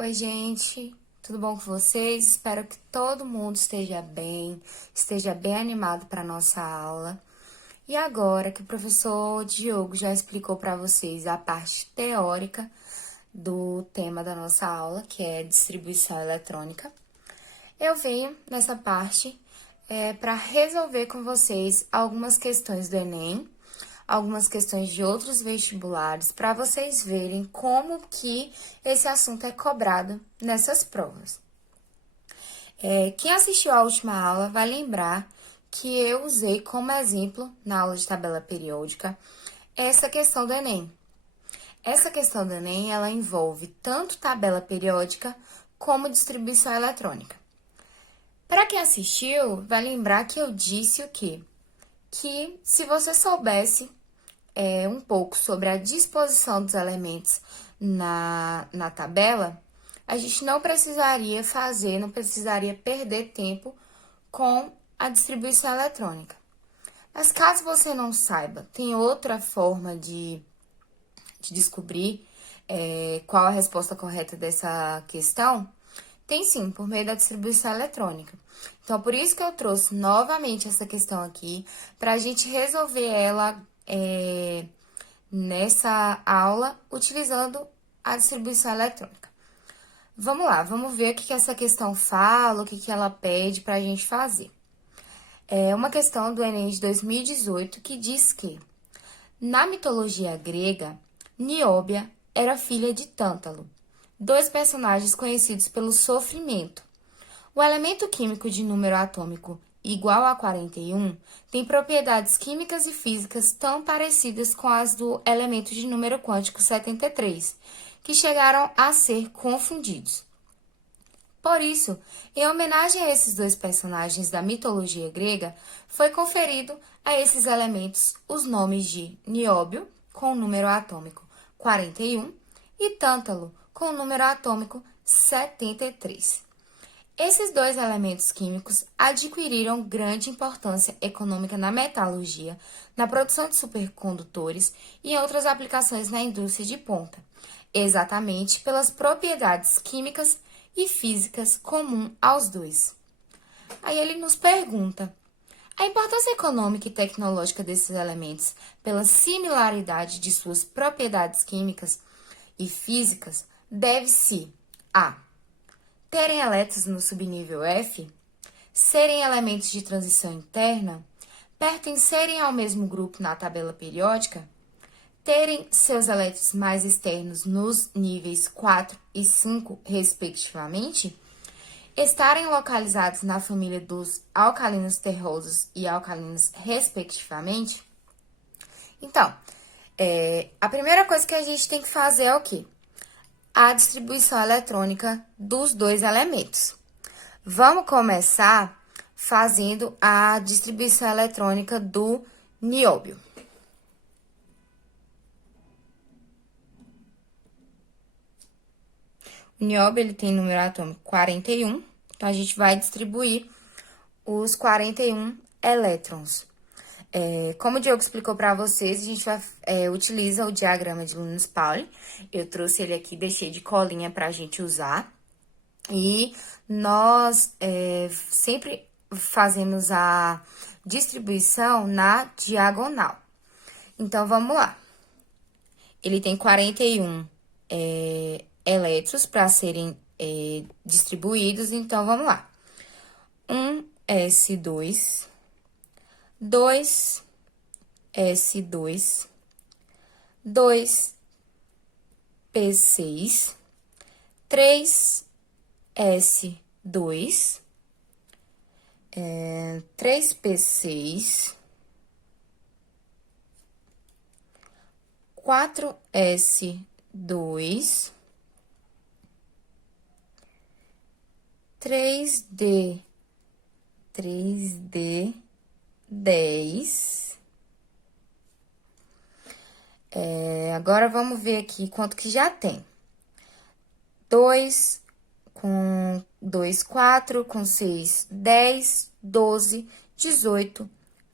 Oi, gente, tudo bom com vocês? Espero que todo mundo esteja bem animado para nossa aula. E agora que o professor Diogo já explicou para vocês a parte teórica do tema da nossa aula, que é distribuição eletrônica, eu venho nessa parte para resolver com vocês algumas questões do Enem, algumas questões de outros vestibulares, para vocês verem como que esse assunto é cobrado nessas provas. Quem assistiu à última aula vai lembrar que eu usei como exemplo, na aula de tabela periódica, essa questão do Enem. Essa questão do Enem, ela envolve tanto tabela periódica como distribuição eletrônica. Para quem assistiu, vai lembrar que eu disse o quê? Que se você soubesse um pouco sobre a disposição dos elementos na tabela, a gente não precisaria perder tempo com a distribuição eletrônica. Mas caso você não saiba, tem outra forma de descobrir qual a resposta correta dessa questão? Tem sim, por meio da distribuição eletrônica. Então, por isso que eu trouxe novamente essa questão aqui, para a gente resolver ela nessa aula, utilizando a distribuição eletrônica. Vamos lá, vamos ver o que essa questão fala, o que ela pede para a gente fazer. É uma questão do Enem de 2018 que diz que, na mitologia grega, Nióbia era filha de Tântalo, dois personagens conhecidos pelo sofrimento. O elemento químico de número atômico igual a 41 tem propriedades químicas e físicas tão parecidas com as do elemento de número quântico 73, que chegaram a ser confundidos. Por isso, em homenagem a esses dois personagens da mitologia grega, foi conferido a esses elementos os nomes de Nióbio, com o número atômico 41, e Tântalo, com o número atômico 73. Esses dois elementos químicos adquiriram grande importância econômica na metalurgia, na produção de supercondutores e em outras aplicações na indústria de ponta, exatamente pelas propriedades químicas e físicas comuns aos dois. Aí ele nos pergunta: a importância econômica e tecnológica desses elementos, pela similaridade de suas propriedades químicas e físicas, deve-se a terem elétrons no subnível F, serem elementos de transição interna, pertencerem ao mesmo grupo na tabela periódica, terem seus elétrons mais externos nos níveis 4 e 5, respectivamente, estarem localizados na família dos alcalinos terrosos e alcalinos, respectivamente. Então, a primeira coisa que a gente tem que fazer é o quê? A distribuição eletrônica dos dois elementos. Vamos começar fazendo a distribuição eletrônica do nióbio. O nióbio ele tem número atômico 41, então a gente vai distribuir os 41 elétrons. Como o Diogo explicou para vocês, a gente utiliza o diagrama de Linus-Pauling. Eu trouxe ele aqui, deixei de colinha para a gente usar. E nós sempre fazemos a distribuição na diagonal. Então, vamos lá. Ele tem 41 elétrons para serem distribuídos, então vamos lá. 1s2, 2s2, 2p6, 3s2, 3p6, 4s2, 3d10. Agora, vamos ver aqui quanto que já tem. 2 com 2, 4, com 6, 10, 12, 18,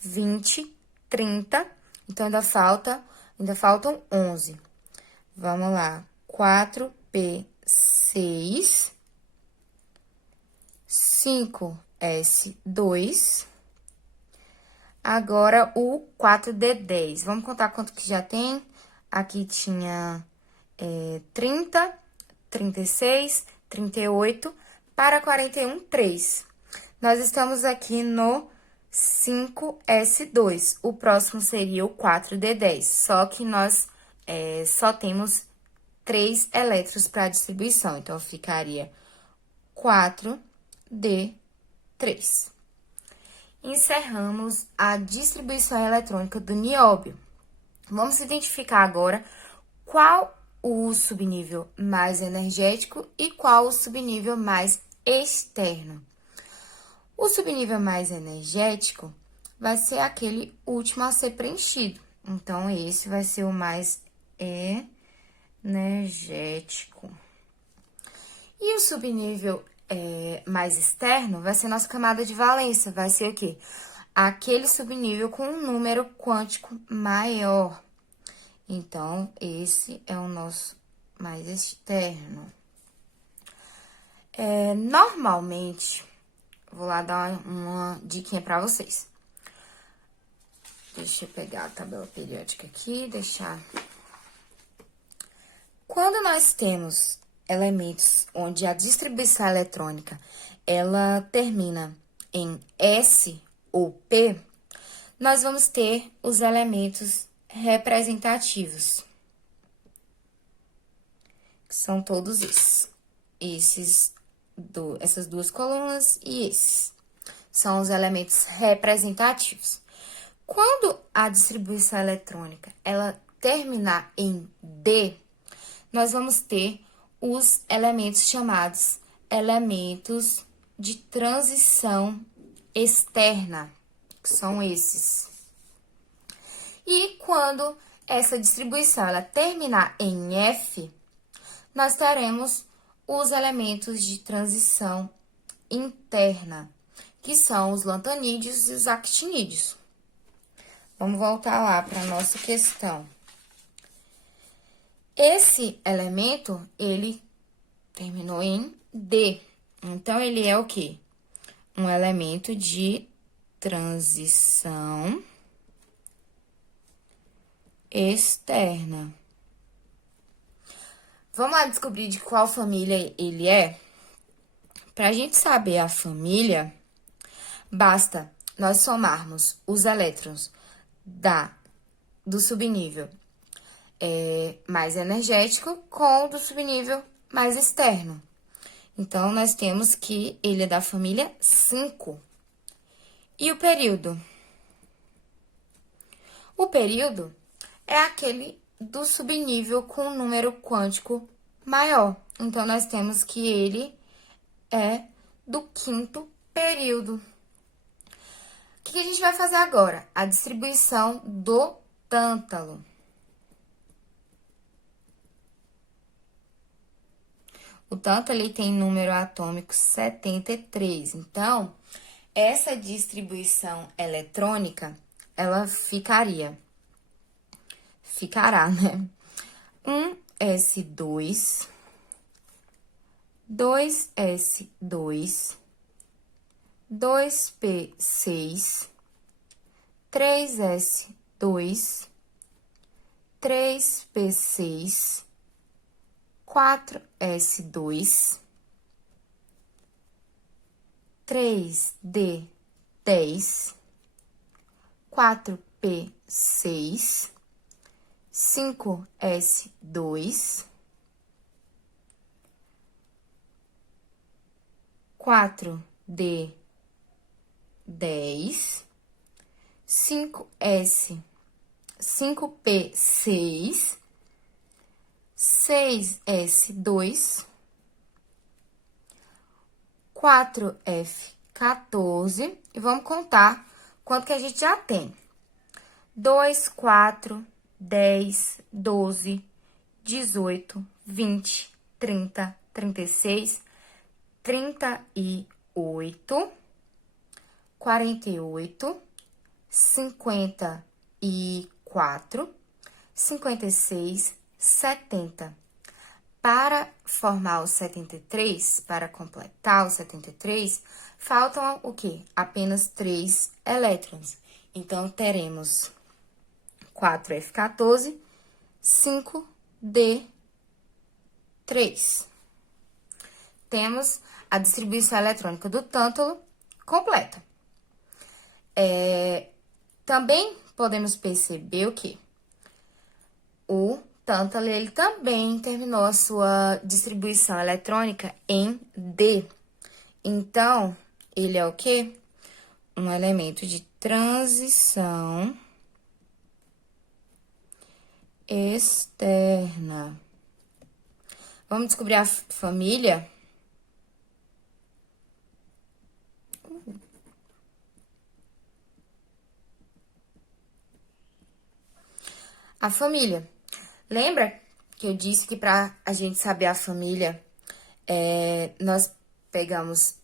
20, 30. Então, ainda faltam 11. Vamos lá. 4p6 6, 5S2. Agora, o 4D10. Vamos contar quanto que já tem? Aqui tinha 30, 36, 38, para 41, 3. Nós estamos aqui no 5S2. O próximo seria o 4D10, só que nós só temos 3 elétrons para distribuição. Então, ficaria 4D3. Encerramos a distribuição eletrônica do nióbio. Vamos identificar agora qual o subnível mais energético e qual o subnível mais externo. O subnível mais energético vai ser aquele último a ser preenchido. Então, esse vai ser o mais energético. E o subnível mais externo vai ser nossa camada de valência. Vai ser o quê? Aquele subnível com um número quântico maior. Então, esse é o nosso mais externo. Normalmente, vou lá dar uma diquinha para vocês. Deixa eu pegar a tabela periódica aqui, deixar. Quando nós temos elementos onde a distribuição eletrônica, ela termina em S ou P, nós vamos ter os elementos representativos, que são todos esses. Essas duas colunas e esses são os elementos representativos. Quando a distribuição eletrônica, ela terminar em D, nós vamos ter os elementos chamados elementos de transição externa, que são esses. E quando essa distribuição ela terminar em F, nós teremos os elementos de transição interna, que são os lantanídeos e os actinídeos. Vamos voltar lá para a nossa questão. Esse elemento, ele terminou em D. Então, ele é o quê? Um elemento de transição externa. Vamos lá descobrir de qual família ele é? Para a gente saber a família, basta nós somarmos os elétrons do subnível mais energético com o do subnível mais externo. Então, nós temos que ele é da família 5. E o período? O período é aquele do subnível com número quântico maior. Então, nós temos que ele é do 5º período. O que a gente vai fazer agora? A distribuição do tântalo. O tântalo, ele tem número atômico 73. Então, essa distribuição eletrônica, ela ficará, né? 1s2, 2s2, 2p6, 3s2, 3p6, 4s2, 3d10, 4p6, 5s2, 4d10, 5p6, 6s2, 4f14, e vamos contar quanto que a gente já tem. 2, 4, 10, 12, 18, 20, 30, 36, 38, 48, 54, 56, 70. para formar o 73, para completar o 73, faltam o quê? Apenas 3 elétrons. Então, teremos 4F14, 5D3. Temos a distribuição eletrônica do tântalo completa. Também podemos perceber o quê? O tântalo, ele também terminou a sua distribuição eletrônica em D. Então, ele é o quê? Um elemento de transição externa. Vamos descobrir a família? A família. Lembra que eu disse que para a gente saber a família, nós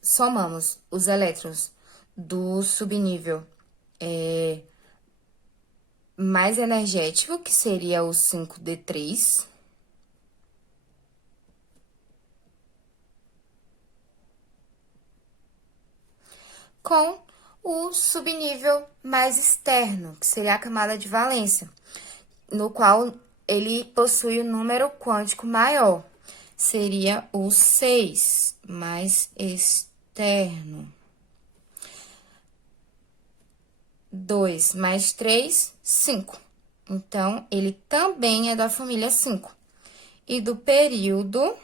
somamos os elétrons do subnível mais energético, que seria o 5D3. Com o subnível mais externo, que seria a camada de valência, no qual ele possui o número quântico maior. Seria o 6, mais externo. 2 mais 3, 5. Então, ele também é da família 5. E do período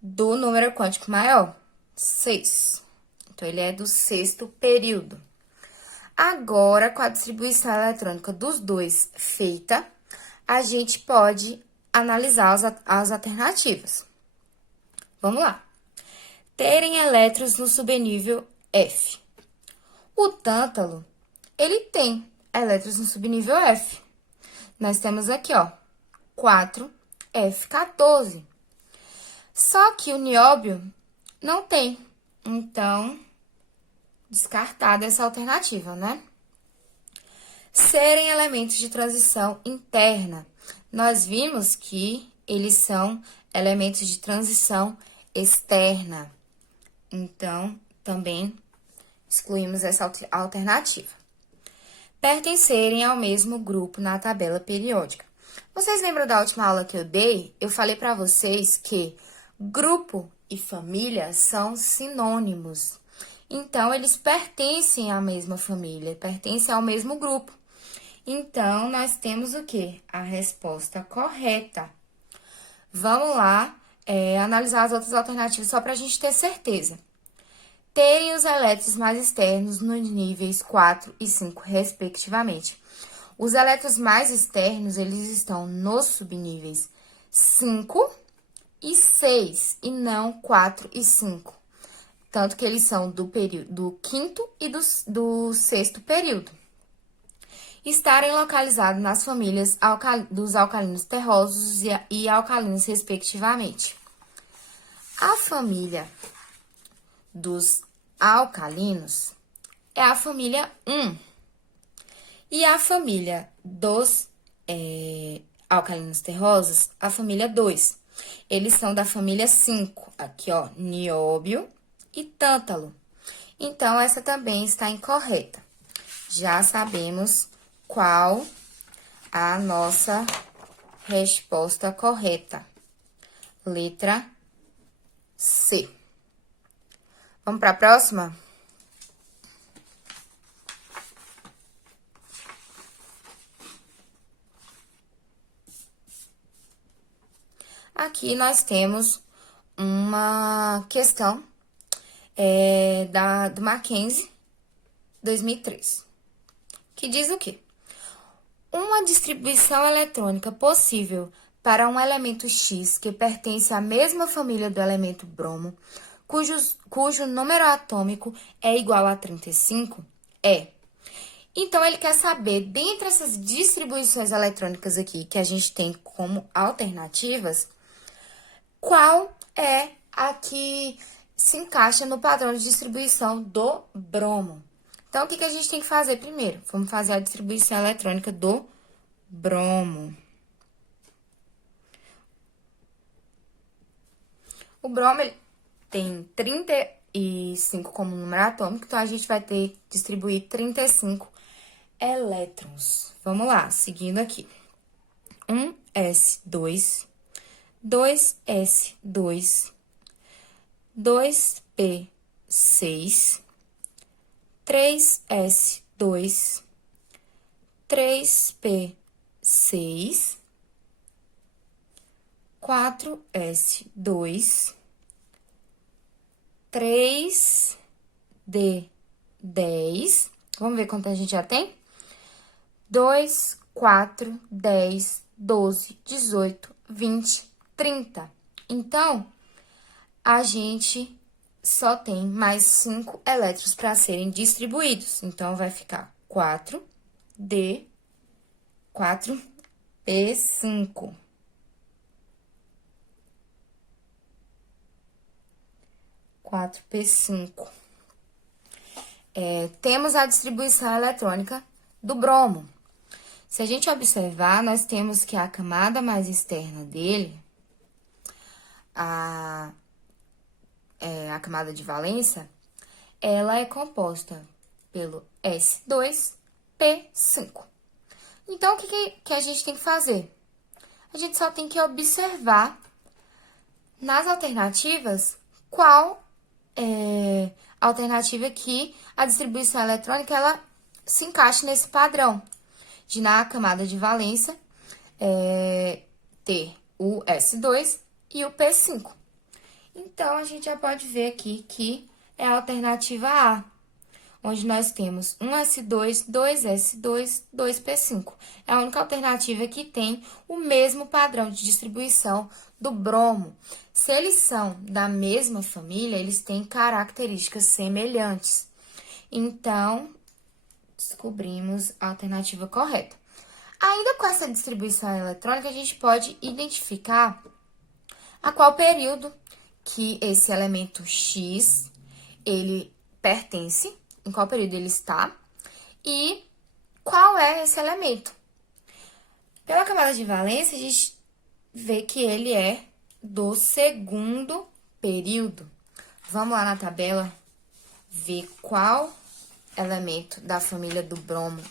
do número quântico maior, 6. Então, ele é do 6º período. Agora, com a distribuição eletrônica dos dois feita, a gente pode analisar as alternativas. Vamos lá. Terem elétrons no subnível F. O tântalo, ele tem elétrons no subnível F. Nós temos aqui, ó, 4F14. Só que o nióbio não tem. Então, descartada essa alternativa, né? Serem elementos de transição interna. Nós vimos que eles são elementos de transição externa. Então, também excluímos essa alternativa. Pertencerem ao mesmo grupo na tabela periódica. Vocês lembram da última aula que eu dei? Eu falei para vocês que grupo e família são sinônimos. Então, eles pertencem à mesma família, pertencem ao mesmo grupo. Então, nós temos o quê? A resposta correta. Vamos lá, analisar as outras alternativas só para a gente ter certeza. Terem os elétrons mais externos nos níveis 4 e 5, respectivamente. Os elétrons mais externos, eles estão nos subníveis 5 e 6, e não 4 e 5. Tanto que eles são do período do 5º e do 6º período. Estarem localizados nas famílias dos alcalinos terrosos e alcalinos, respectivamente. A família dos alcalinos é a família 1. E a família dos alcalinos terrosos, a família 2. Eles são da família 5. Aqui, ó, nióbio e tântalo. Então, essa também está incorreta. Já sabemos qual a nossa resposta correta. Letra C. Vamos para a próxima? Aqui nós temos uma questão do Mackenzie, 2003, que diz o quê? Uma distribuição eletrônica possível para um elemento X que pertence à mesma família do elemento bromo, cujo número atômico é igual a 35, é. Então, ele quer saber, dentre essas distribuições eletrônicas aqui que a gente tem como alternativas, qual é a que se encaixa no padrão de distribuição do bromo. Então, o que a gente tem que fazer primeiro? Vamos fazer a distribuição eletrônica do bromo. O bromo, ele tem 35 como número atômico, então a gente vai ter que distribuir 35 elétrons. Vamos lá, seguindo aqui. 1s2, 2s2, 2p6, 3s2, 3p6, 4s2, 3d10. Vamos ver quanto a gente já tem? 2, 4, 10, 12, 18, 20, 30. Então, a gente só tem mais 5 elétrons para serem distribuídos. Então, vai ficar 4D, 4P5. Temos a distribuição eletrônica do bromo. Se a gente observar, nós temos que a camada mais externa dele, a camada de valência, ela é composta pelo S2P5. Então, o que a gente tem que fazer? A gente só tem que observar nas alternativas qual é a alternativa que a distribuição eletrônica ela se encaixa nesse padrão de na camada de valência ter o S2 e o P5. Então, a gente já pode ver aqui que é a alternativa A, onde nós temos um S2, 2S2, 2P5. É a única alternativa que tem o mesmo padrão de distribuição do bromo. Se eles são da mesma família, eles têm características semelhantes. Então, descobrimos a alternativa correta. Ainda com essa distribuição eletrônica, a gente pode identificar a qual período que esse elemento X, ele pertence, em qual período ele está, e qual é esse elemento. Pela camada de valência, a gente vê que ele é do segundo período. Vamos lá na tabela ver qual elemento da família do bromo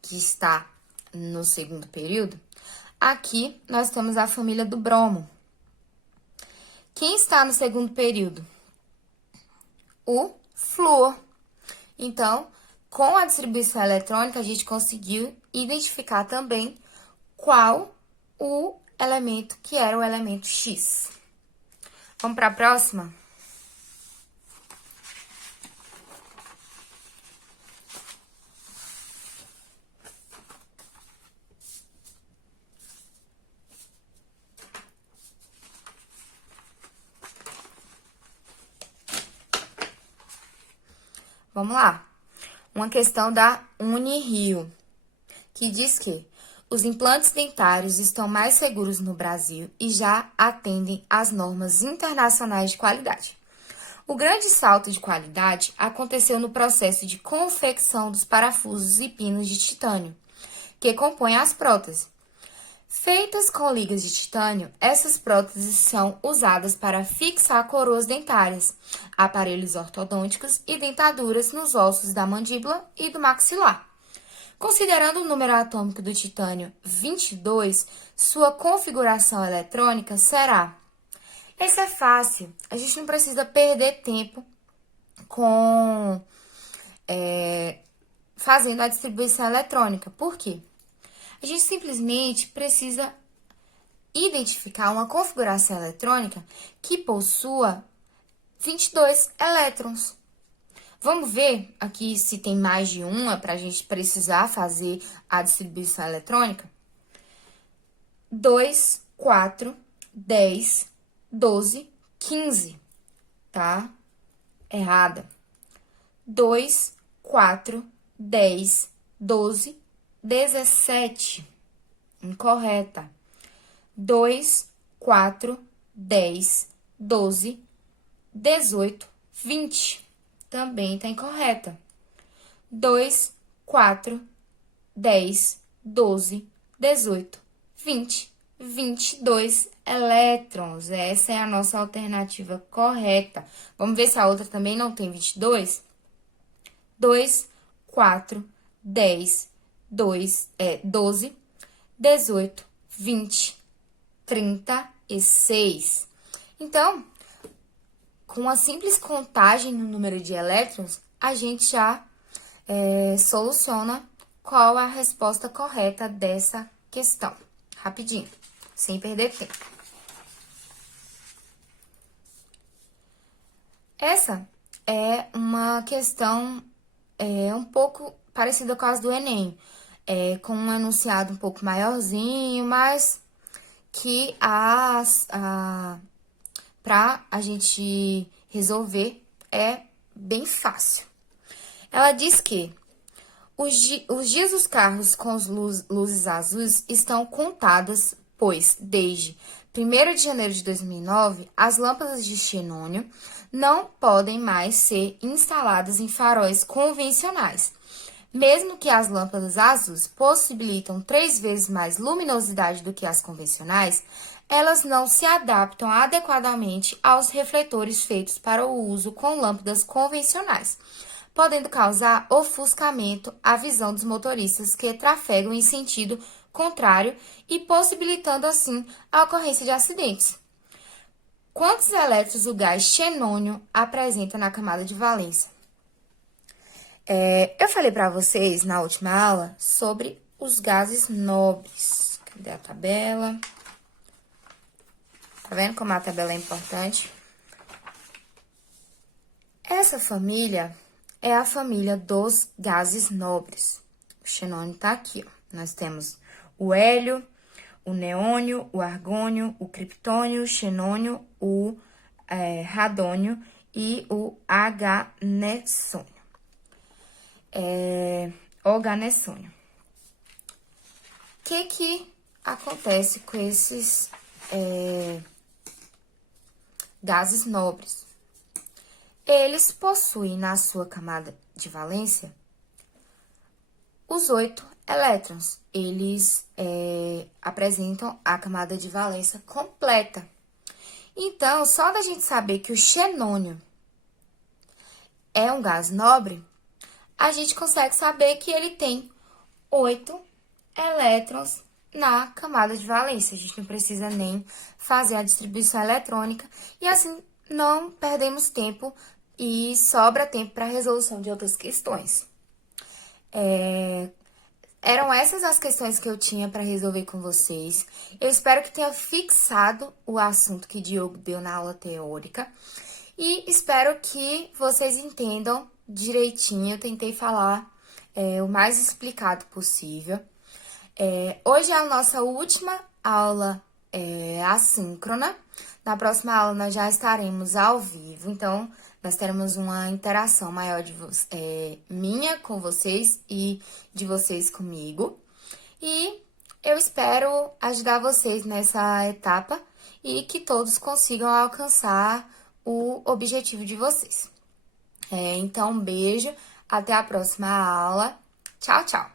que está no segundo período. Aqui, nós temos a família do bromo. Quem está no segundo período? O flúor. Então, com a distribuição eletrônica, a gente conseguiu identificar também qual o elemento que era o elemento X. Vamos para a próxima? Vamos lá. Uma questão da Unirio, que diz que os implantes dentários estão mais seguros no Brasil e já atendem às normas internacionais de qualidade. O grande salto de qualidade aconteceu no processo de confecção dos parafusos e pinos de titânio, que compõem as próteses. Feitas com ligas de titânio, essas próteses são usadas para fixar coroas dentárias, aparelhos ortodônticos e dentaduras nos ossos da mandíbula e do maxilar. Considerando o número atômico do titânio 22, sua configuração eletrônica será... Isso é fácil, a gente não precisa perder tempo com fazendo a distribuição eletrônica. Por quê? A gente simplesmente precisa identificar uma configuração eletrônica que possua 22 elétrons. Vamos ver aqui se tem mais de uma para a gente precisar fazer a distribuição eletrônica? 2, 4, 10, 12, 15. Tá? Errada. 2, 4, 10, 12, 17. Incorreta. 2, 4, 10, 12, 18, 20. Também tá incorreta. 2, 4, 10, 12, 18, 20, 22 elétrons. Essa é a nossa alternativa correta. Vamos ver se a outra também não tem 22? 2, 4, 10, 12, 18, 20, 36. Então, com a simples contagem no número de elétrons, a gente já soluciona qual a resposta correta dessa questão. Rapidinho, sem perder tempo. Essa é uma questão um pouco parecida com as do Enem, com um enunciado um pouco maiorzinho, mas que para a gente resolver é bem fácil. Ela diz que os dias dos carros com as luzes azuis estão contadas, pois desde 1º de janeiro de 2009, as lâmpadas de xenônio não podem mais ser instaladas em faróis convencionais. Mesmo que as lâmpadas azuis possibilitam 3 vezes mais luminosidade do que as convencionais, elas não se adaptam adequadamente aos refletores feitos para o uso com lâmpadas convencionais, podendo causar ofuscamento à visão dos motoristas que trafegam em sentido contrário e possibilitando, assim, a ocorrência de acidentes. Quantos elétrons o gás xenônio apresenta na camada de valência? Eu falei para vocês na última aula sobre os gases nobres. Cadê a tabela? Tá vendo como a tabela é importante? Essa família é a família dos gases nobres. O xenônio tá aqui, ó. Nós temos o hélio, o neônio, o argônio, o criptônio, o xenônio, o radônio e o organessônio. Organessônio. O que acontece com esses gases nobres? Eles possuem na sua camada de valência os 8 elétrons. Eles apresentam a camada de valência completa. Então, só da gente saber que o xenônio é um gás nobre, a gente consegue saber que ele tem 8 elétrons na camada de valência. A gente não precisa nem fazer a distribuição eletrônica e assim não perdemos tempo e sobra tempo para a resolução de outras questões. Eram essas as questões que eu tinha para resolver com vocês. Eu espero que tenha fixado o assunto que Diogo deu na aula teórica. E espero que vocês entendam direitinho. Eu tentei falar o mais explicado possível. Hoje é a nossa última aula assíncrona. Na próxima aula, nós já estaremos ao vivo. Então, nós teremos uma interação maior minha com vocês e de vocês comigo. E eu espero ajudar vocês nessa etapa e que todos consigam alcançar o objetivo de vocês. Então, um beijo, até a próxima aula. Tchau, tchau!